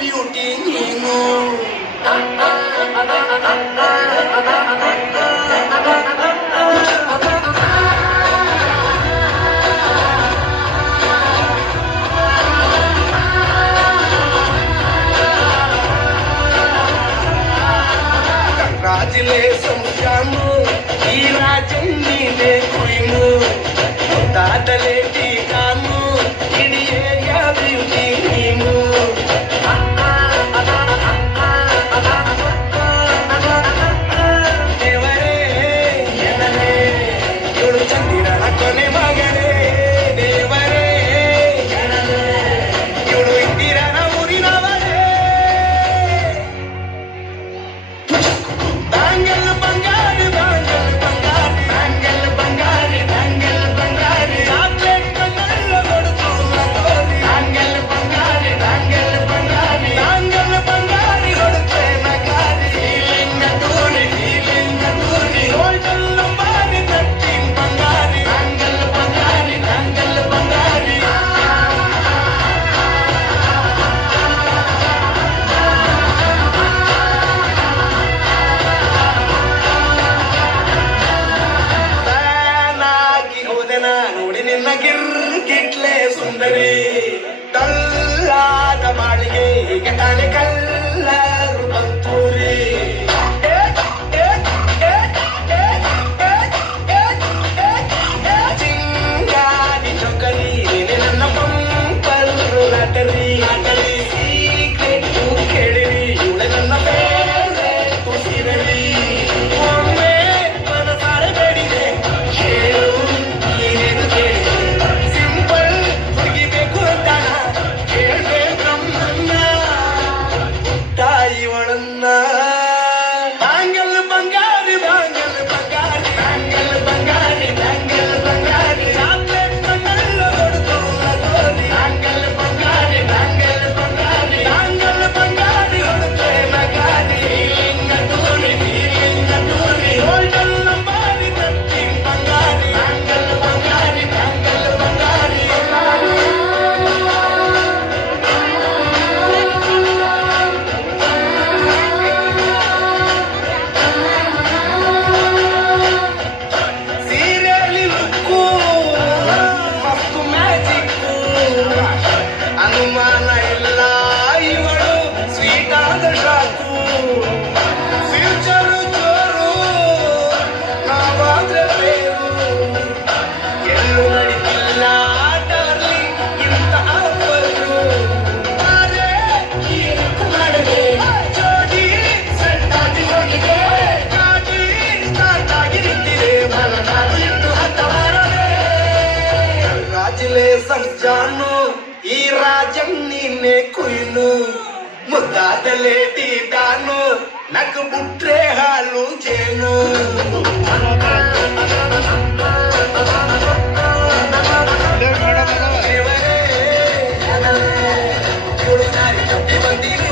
Beauty ನೀನು Congratulations, Jamu. ಈ ರಾಜನ್ ನೀನೆ ಕುಯ್ನು ಮುದ್ದಾದಲೇ ಟೀಕಾನು ಇಡೀ ಏರಿಯಾ ಬ್ಯೂಟಿ ನೀನು ದೇವರೇ ಎನರೇ ಇವಳು ಚಂದಿರನ ಕೊನೆ ಮಗನೇ ದೇವರೇ ಎನರೇ ಇವಳು ಇಂದಿರನ ಊರಿನವರೇ ಬ್ಯಾಂಗಲ್ ಬಂಗಾರಿ ಬ್ಯಾಂಗಲ್ ಬಂಗಾರಿ ಬ್ಯಾಂಗಲ್ ಬಂಗಾರಿ ಬ್ಯಾಂಗಲ್ ಬಂಗಾರಿ ಚಾಕ್ಲೇಟ್ ಕಣ್ಣೆಲ್ಲ ಕೊಡುತ್ತು ನಗೋರಿ ಬ್ಯಾಂಗಲ್ ಬಂಗಾರಿ ಬ್ಯಾಂಗಲ್ ಬಂಗಾರಿ ಬ್ಯಾಂಗಲ್ ಬಂಗಾರಿ ಕೊಡುತ್ತೆ ನಗಾರಿ ಫೀಲಿಂಗ್ ತೂರಿ ಗೋಲ್ಡನ್ ನಂಬಾರಿ ತಟ್ಟಿನ್ ಬಂಗಾರಿ ಬ್ಯಾಂಗಲ್ ಬಂಗಾರಿ ಬ್ಯಾಂಗಲ್ ಬಂಗಾರಿ ನಾನಾಗಿ ಹೋದೆನ ನೋಡಿ ನಿನ್ನ ಗಿರ್ಗಿಟ್ಲೆ ಸುಂದರಿ ಕಲ್ಲಾದ ಬಾಳಿಗೆ ಈಗ ತಾನೆ ಕಲ್ಲರು ಬಂತೂರಿ ಚಿಂಗಾರಿ ಚೊಕರಿ ನೀನೆ ನನ್ನ ಪಂಪಲ್ ಲಾಟರಿ ಸೀಕ್ರೆಟ್ ಕೇಳಿರಿ ಇವಳೆ ನನ್ನ ಬೇರೆ ತುಸಿರಲಿ ಒಮ್ಮೆ ಮನಸಾರೆ ಬೇಡಿದೆ ಹೇಳು ನೀನೇನು ಕೇಳಿದೆ ಸಿಂಪಲ್ ಹುಡುಗಿಬೇಕು ಅಂತಾನ ಕೇಳ್ಬೇಕಮ್ಮನ್ನ ತಾಯಿವಳನ್ನ ಬ್ಯಾಂಗಲ್ ಬಂಗಾರಿ ಬ್ಯಾಂಗಲ್ ಬಂಗಾರಿ ಬ್ಯಾಂಗಲ್ ಬಂಗಾರಿ ಬ್ಯಾಂಗಲ್ ಬಂಗಾರಿ ಚಾಕ್ಲೇಟ್ ಕಣ್ಣೆಲ್ಲ ಕೊಡುತ್ತು ನಗೋರಿ ಬ್ಯಾಂಗಲ್ ಬಂಗಾರಿ ಬ್ಯಾಂಗಲ್ ಬಂಗಾರಿ ಬ್ಯಾಂಗಲ್ ಬಂಗಾರಿ ಕೊಡುತ್ತೆ ನಗಾರಿ ಫೀಲಿಂಗ್ ತೂರಿ ಗೋಲ್ಡನ್ ನಂಬಾರಿ ತಟ್ಟಿನ್ ಬಂಗಾರಿ ಬ್ಯಾಂಗಲ್ ಬಂಗಾರಿ ಬ್ಯಾಂಗಲ್ ಬಂಗಾರಿ ಸೀರೆಯಲ್ಲಿ ಲುಕ್ಕು ಮಸ್ತು ಮ್ಯಾಜಿಕ್ಕು ಅನುಮಾನ ಇಲ್ಲ ಇವಳು ಸ್ವೀಟ್ ಆದ ಶಾಕು ಫ್ಯೂಚರು ಜೋರು ನಾವಾದ್ರೆ ಬೇರು ಎಲ್ಲೂ ನಡೀತಿಲ್ಲ ಡಾರ್ಲಿಂಗ್ ಇಂಥ ಆಫರು ಅರೆ ಕೀರಕು ನಡೆದೆ ಜೋಡಿ ಸೆಟ್ ಆಗಿ ಹೋಗಿದೆ ಗಾಡಿ ಸ್ಟಾರ್ಟ್ ಆಗಿ ನಿಂತಿದೆ ಮಲನಾಡು ಇಟ್ಟು ಹತ್ತ ಬಾರದೆ Congratulations, ಜಾನು ಈ ರಾಜನ್ ನೀನೆ ಕುಯ್ನು ಮುದ್ದಾದಲೇ ಟೀಟಾನು ನಗು ಬಿಟ್ರೆ ಹಾಲು ಜೇನು ದೇವರೇ, ಇವಳು ನಾರಿ ತಪ್ಪಿ ಬಂದಿದೆ